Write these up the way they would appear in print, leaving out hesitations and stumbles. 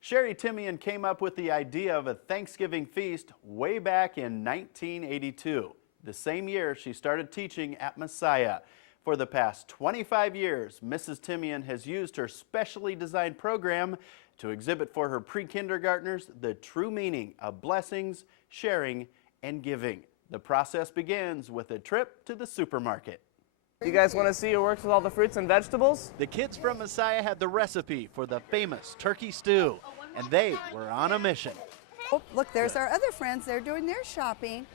Sherry Timian came up with the idea of a Thanksgiving feast way back in 1982, the same year she started teaching at Messiah. For the past 25 years, Mrs. Timian has used her specially designed program to exhibit for her pre-kindergartners the true meaning of blessings, sharing, and giving. The process begins with a trip to the supermarket. You guys want to see who works with all the fruits and vegetables? The kids from Messiah had the recipe for the famous turkey stew, and they were on a mission. Oh, look, there's our other friends. They're doing their shopping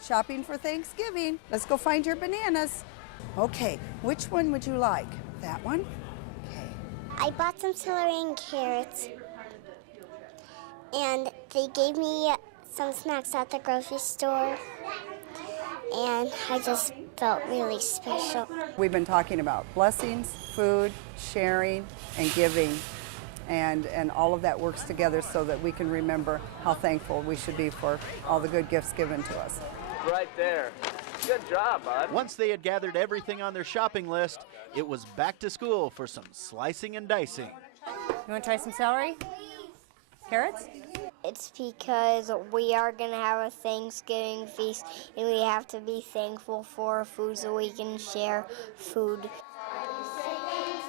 for Thanksgiving. Let's go find your bananas. Okay, which one would you like? That one? Okay. I bought some celery and carrots, and they gave me some snacks at the grocery store, and I just felt really special. We've been talking about blessings, food, sharing, and giving, and all of that works together so that we can remember how thankful we should be for all the good gifts given to us. Right there. Good job, bud. Once they had gathered everything on their shopping list, it was back to school for some slicing and dicing. You want to try some celery? Carrots? It's because we are going to have a Thanksgiving feast, and we have to be thankful for food so we can share food.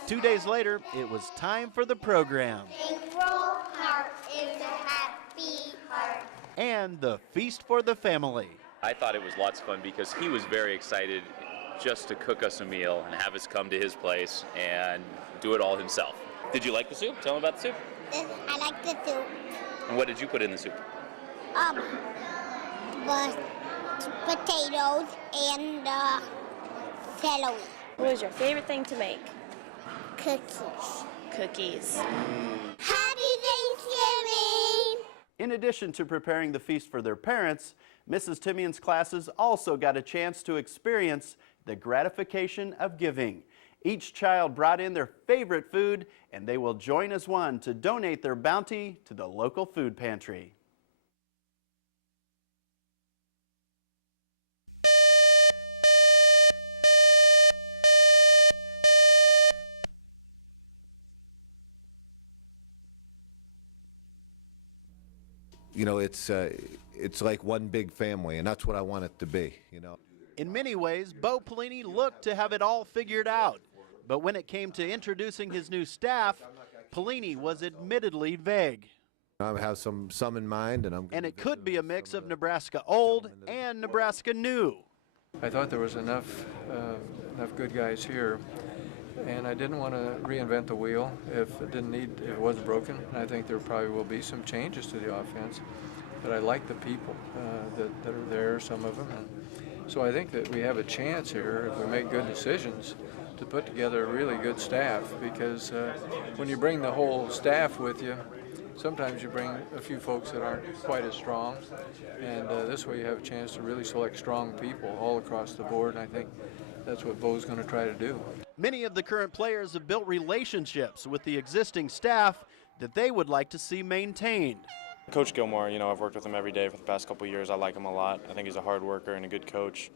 2 days later, it was time for the program. Thankful heart is a happy heart. And the feast for the family. I thought it was lots of fun because he was very excited just to cook us a meal and have us come to his place and do it all himself. Did you like the soup? Tell him about the soup. I like the soup. And what did you put in the soup? But potatoes and celery. What was your favorite thing to make? Cookies. Cookies. Happy Thanksgiving! In addition to preparing the feast for their parents, Mrs. Timian's classes also got a chance to experience the gratification of giving. Each child brought in their favorite food, and they will join as one to donate their bounty to the local food pantry. You know, it's like one big family, and that's what I want it to be, you know. In many ways, Bo Pelini looked to have it all figured out. But when it came to introducing his new staff, Pelini was admittedly vague. I have some in mind, and it could be a mix of Nebraska old and Nebraska new. I thought there was enough good guys here, and I didn't want to reinvent the wheel if it wasn't broken. I think there probably will be some changes to the offense, but I like the people that are there, some of them. And so I think that we have a chance here, if we make good decisions, to put together a really good staff, because when you bring the whole staff with you, sometimes you bring a few folks that aren't quite as strong, and this way you have a chance to really select strong people all across the board, and I think that's what Bo's going to try to do. Many of the current players have built relationships with the existing staff that they would like to see maintained. Coach Gilmore, you know, I've worked with him every day for the past couple of years. I like him a lot. I think he's a hard worker and a good coach.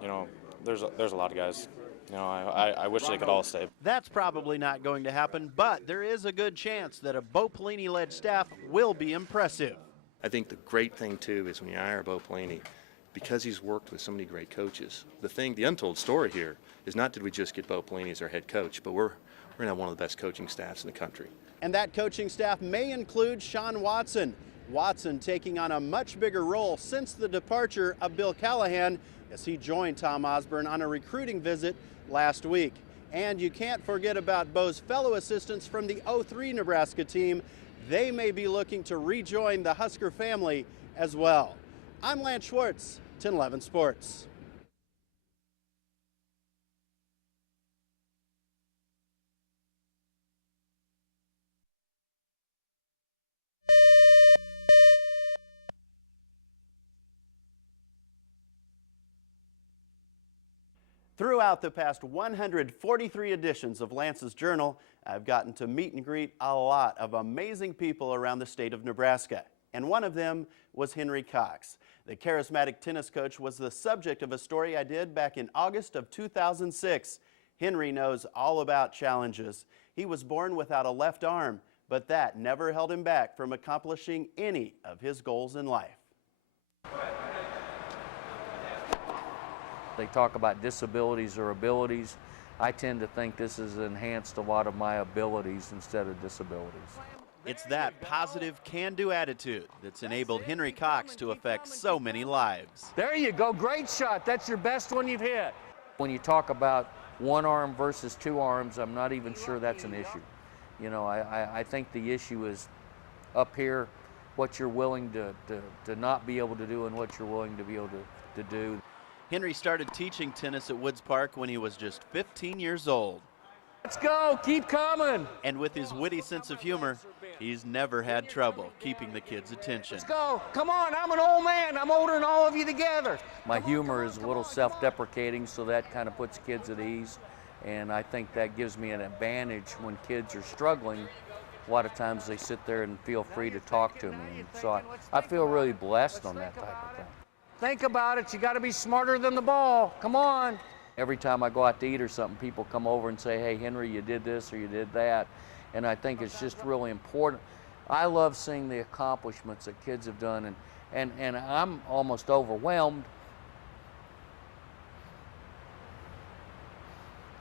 You know, there's a lot of guys. You know, I wish they could all stay. That's probably not going to happen, but there is a good chance that a Bo Pelini-led staff will be impressive. I think the great thing, too, is when you hire Bo Pelini, because he's worked with so many great coaches, the untold story here is not did we just get Bo Pelini as our head coach, but we're going to have one of the best coaching staffs in the country. And that coaching staff may include Sean Watson. Watson taking on a much bigger role since the departure of Bill Callahan as he joined Tom Osborne on a recruiting visit last week. And you can't forget about Bo's fellow assistants from the 03 Nebraska team. They may be looking to rejoin the Husker family as well. I'm Lance Schwartz, 1011 Sports. Throughout the past 143 editions of Lance's Journal, I've gotten to meet and greet a lot of amazing people around the state of Nebraska. And one of them was Henry Cox. The charismatic tennis coach was the subject of a story I did back in August of 2006. Henry knows all about challenges. He was born without a left arm, but that never held him back from accomplishing any of his goals in life. They talk about disabilities or abilities. I tend to think this has enhanced a lot of my abilities instead of disabilities. It's that positive can-do attitude that's enabled Henry Cox to affect so many lives. There you go, great shot. That's your best one you've hit. When you talk about one arm versus two arms, I'm not even sure that's an issue. You know, I think the issue is up here, what you're willing to not be able to do and what you're willing to be able to do. Henry started teaching tennis at Woods Park when he was just 15 years old. Let's go, keep coming. And with his witty sense of humor, he's never had trouble keeping the kids' attention. Let's go, come on, I'm an old man. I'm older than all of you together. My humor is a little self-deprecating, so that kind of puts kids at ease. And I think that gives me an advantage when kids are struggling. A lot of times they sit there and feel free to talk to me. And so I feel really blessed on that type of thing. Think about it, you gotta be smarter than the ball, come on. Every time I go out to eat or something, people come over and say, hey, Henry, you did this or you did that. And I think it's just really important. I love seeing the accomplishments that kids have done, and I'm almost overwhelmed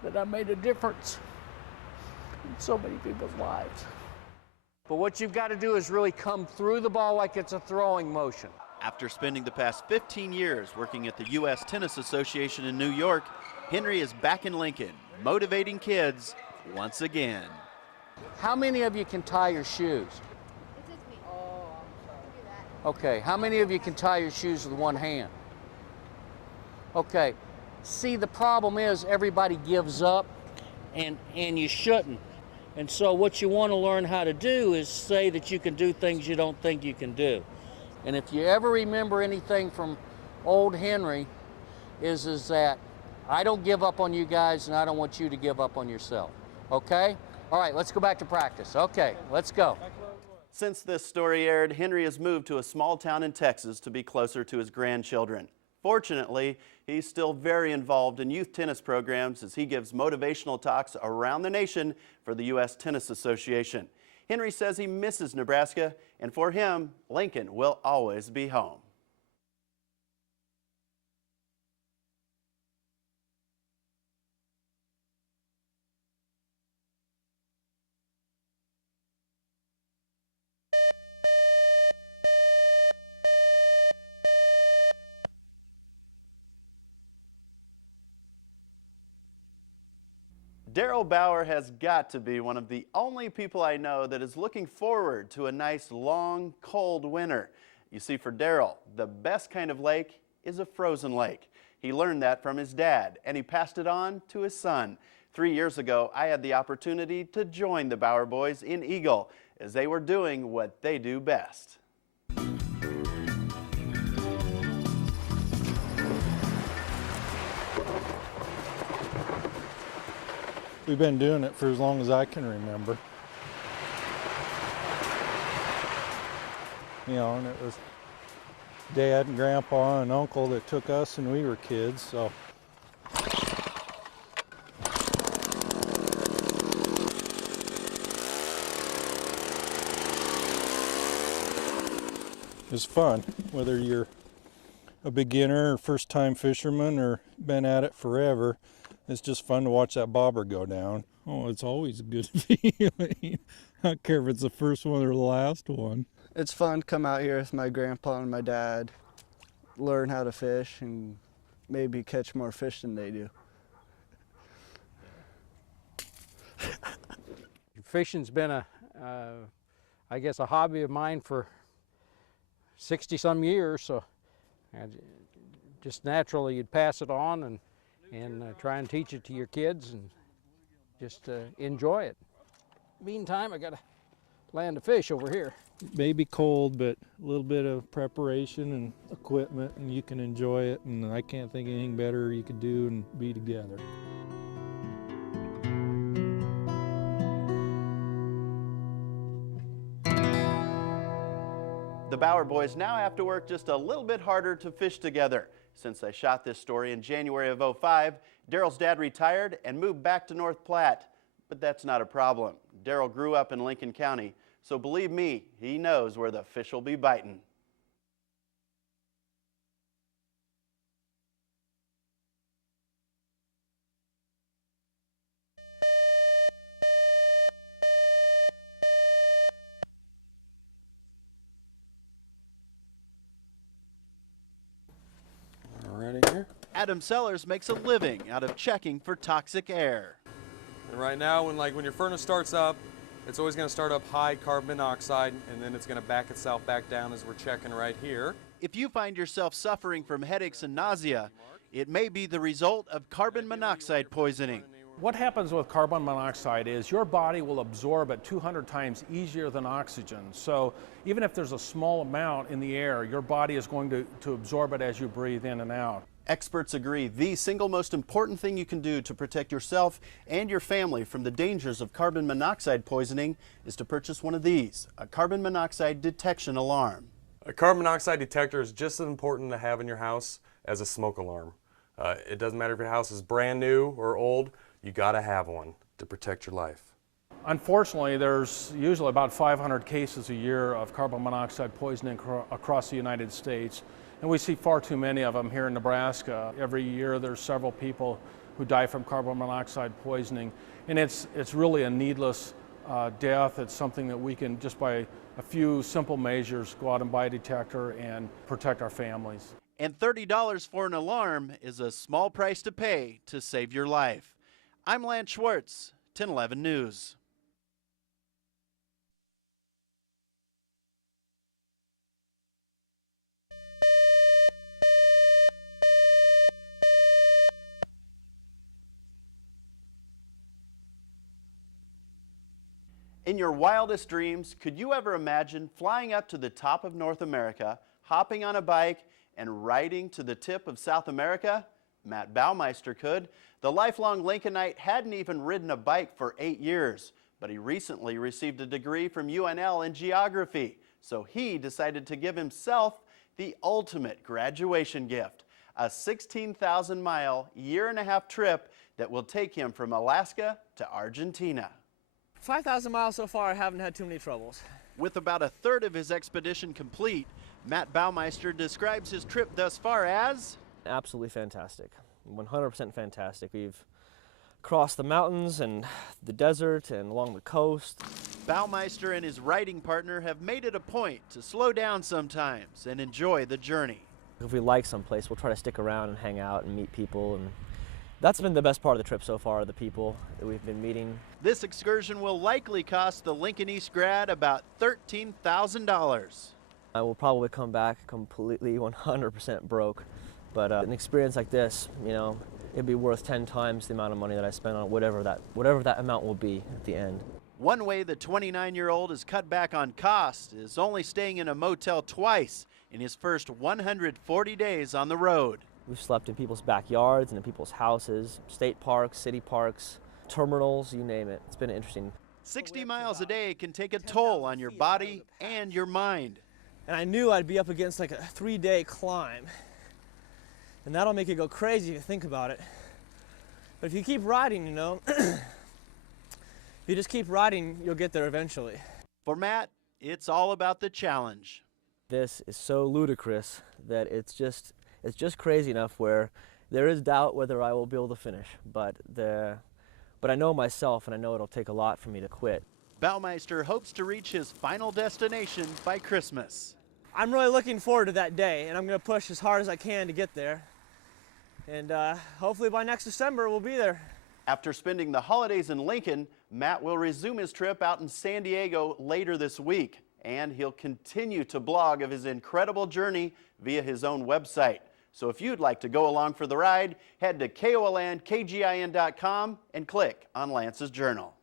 that I made a difference in so many people's lives. But what you've got to do is really come through the ball like it's a throwing motion. After spending the past 15 years working at the U.S. Tennis Association in New York, Henry is back in Lincoln, motivating kids once again. How many of you can tie your shoes? Okay, how many of you can tie your shoes with one hand? Okay, see, the problem is everybody gives up, and you shouldn't. And so what you want to learn how to do is say that you can do things you don't think you can do. And if you ever remember anything from old Henry, is that I don't give up on you guys, and I don't want you to give up on yourself, okay? All right, let's go back to practice. Okay, let's go. Since this story aired, Henry has moved to a small town in Texas to be closer to his grandchildren. Fortunately, he's still very involved in youth tennis programs as he gives motivational talks around the nation for the U.S. Tennis Association. Henry says he misses Nebraska, and for him, Lincoln will always be home. Darryl Bauer has got to be one of the only people I know that is looking forward to a nice, long, cold winter. You see, for Darryl, the best kind of lake is a frozen lake. He learned that from his dad, and he passed it on to his son. 3 years ago, I had the opportunity to join the Bauer boys in Eagle as they were doing what they do best. We've been doing it for as long as I can remember. You know, and it was Dad and Grandpa and Uncle that took us when we were kids, so. It's fun, whether you're a beginner or first-time fisherman or been at it forever. It's just fun to watch that bobber go down. Oh, it's always a good feeling. I don't care if it's the first one or the last one. It's fun to come out here with my grandpa and my dad, learn how to fish, and maybe catch more fish than they do. Fishing's been I guess a hobby of mine for 60-some years, so just naturally you'd pass it on and try and teach it to your kids and just enjoy it. Meantime, I gotta land a fish over here. Maybe cold, but a little bit of preparation and equipment, and you can enjoy it, and I can't think of anything better you could do and be together. The Bauer boys now have to work just a little bit harder to fish together. Since I shot this story in January of '05, Darryl's dad retired and moved back to North Platte. but that's not a problem. Darryl grew up in Lincoln County, so believe me, he knows where the fish will be biting. Adam Sellers makes a living out of checking for toxic air. And right now, when your furnace starts up, it's always going to start up high carbon monoxide, and then it's going to back itself back down as we're checking right here. If you find yourself suffering from headaches and nausea, it may be the result of carbon monoxide poisoning. What happens with carbon monoxide is your body will absorb it 200 times easier than oxygen. So even if there's a small amount in the air, your body is going to absorb it as you breathe in and out. Experts agree the single most important thing you can do to protect yourself and your family from the dangers of carbon monoxide poisoning is to purchase one of these, a carbon monoxide detection alarm. A carbon monoxide detector is just as important to have in your house as a smoke alarm. It doesn't matter if your house is brand new or old, you gotta have one to protect your life. Unfortunately, there's usually about 500 cases a year of carbon monoxide poisoning across the United States. And we see far too many of them here in Nebraska. Every year there's several people who die from carbon monoxide poisoning. And it's really a needless death. It's something that we can, just by a few simple measures, go out and buy a detector and protect our families. And $30 for an alarm is a small price to pay to save your life. I'm Lance Schwartz, 1011 News. In your wildest dreams, could you ever imagine flying up to the top of North America, hopping on a bike, and riding to the tip of South America? Matt Baumeister could. The lifelong Lincolnite hadn't even ridden a bike for 8 years, but he recently received a degree from UNL in geography, so he decided to give himself the ultimate graduation gift, a 16,000-mile, year-and-a-half trip that will take him from Alaska to Argentina. 5,000 miles so far, I haven't had too many troubles. With about a third of his expedition complete, Matt Baumeister describes his trip thus far as Absolutely fantastic. 100% fantastic. We've crossed the mountains and the desert and along the coast. Baumeister and his riding partner have made it a point to slow down sometimes and enjoy the journey. If we like someplace, we'll try to stick around and hang out and meet people, and that's been the best part of the trip so far, the people that we've been meeting. This excursion will likely cost the Lincoln East grad about $13,000. I will probably come back completely 100% broke, but an experience like this, you know, it'd be worth 10 times the amount of money that I spent on whatever that amount will be at the end. One way the 29-year-old has cut back on cost is only staying in a motel twice in his first 140 days on the road. We've slept in people's backyards and in people's houses, state parks, city parks, terminals, you name it. It's been interesting. 60 miles a day can take a toll on your body and your mind. And I knew I'd be up against like a 3-day climb. And that'll make you go crazy if you think about it. But if you keep riding, you know, if you just keep riding, you'll get there eventually. For Matt, it's all about the challenge. This is so ludicrous that it's just crazy enough where there is doubt whether I will be able to finish. But I know myself, and I know it'll take a lot for me to quit. Baumeister hopes to reach his final destination by Christmas. I'm really looking forward to that day, and I'm going to push as hard as I can to get there. And hopefully by next December, we'll be there. After spending the holidays in Lincoln, Matt will resume his trip out in San Diego later this week, and he'll continue to blog of his incredible journey via his own website. So if you'd like to go along for the ride, head to KOLandKGIN.com and click on Lance's Journal.